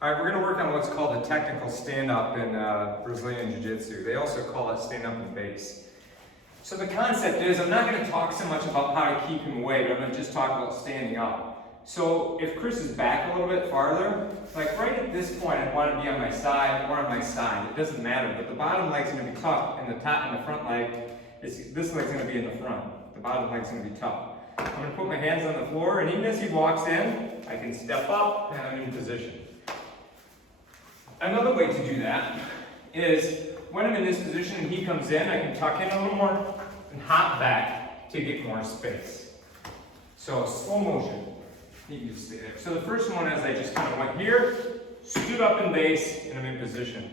All right, we're going to work on what's called a technical stand-up in Brazilian Jiu-Jitsu. They also call it stand-up and base. So the concept is, I'm not going to talk so much about how to keep him away, but I'm going to just talk about standing up. So if Chris is back a little bit farther, like right at this point, I want to be on my side or on my side. It doesn't matter, but the bottom leg's going to be tough, and the top and the front leg, this leg's going to be in the front. The bottom leg's going to be tough. I'm going to put my hands on the floor, and even as he walks in, I can step up and I'm in position. Another way to do that is when I'm in this position and he comes in, I can tuck in a little more and hop back to get more space. So slow motion, you can just stay there. So the first one is I just kind of went here, stood up in base, and I'm in position.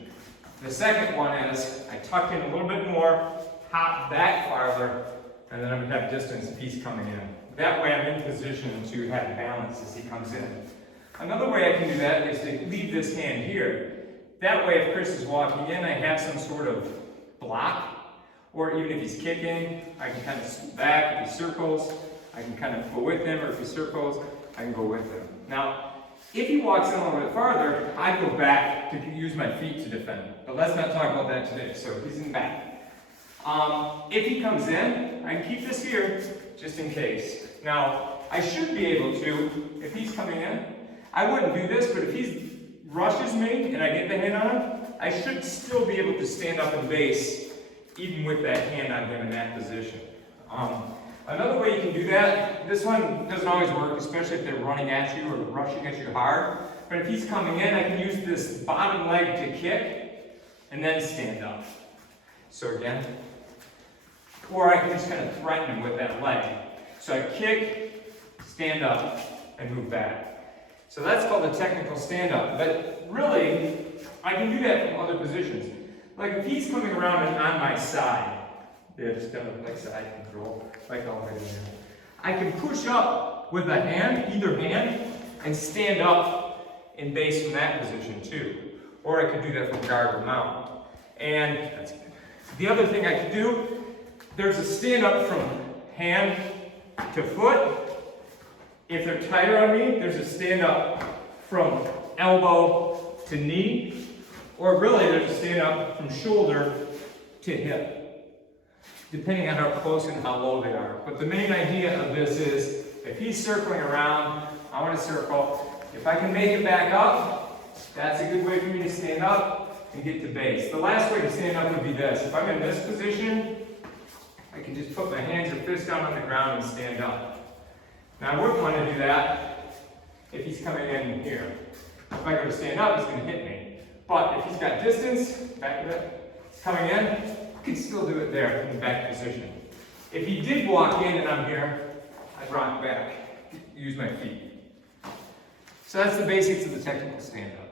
The second one is I tuck in a little bit more, hop back farther, and then I'm going to have distance if he's coming in. That way I'm in position to have balance as he comes in. Another way I can do that is to leave this hand here. That way if Chris is walking in, I have some sort of block, or even if he's kicking, I can kind of scoot back. If he circles, I can kind of go with him, or if he circles, I can go with him. Now, if he walks in a little bit farther, I go back to use my feet to defend. But let's not talk about that today, so he's in back. If he comes in, I can keep this here, just in case. Now, I should be able to, if he's coming in, I wouldn't do this, but if he rushes me and I get the hand on him, I should still be able to stand up in base, even with that hand on him in that position. Another way you can do that, this one doesn't always work, especially if they're running at you or rushing at you hard, but if he's coming in, I can use this bottom leg to kick and then stand up. So again, or I can just kind of threaten him with that leg. So I kick, stand up, and move back. So that's called a technical stand-up. But really, I can do that from other positions. Like if he's coming around and on my side, just kind of like side control, like all right there. I can push up with a hand, either hand, and stand up in base from that position too. Or I could do that from guard or mount. And that's good. The other thing I can do, there's a stand-up from hand to foot. If they're tighter on me, there's a stand up from elbow to knee, or really there's a stand up from shoulder to hip, depending on how close and how low they are. But the main idea of this is, if he's circling around, I want to circle. If I can make it back up, that's a good way for me to stand up and get to base. The last way to stand up would be this. If I'm in this position, I can just put my hands or fists down on the ground and stand up. Now I wouldn't want to do that if he's coming in here. If I go to stand up, he's going to hit me. But if he's got distance, back of it, he's coming in, I can still do it there in the back position. If he did walk in and I'm here, I'd rock back, use my feet. So that's the basics of the technical stand-up.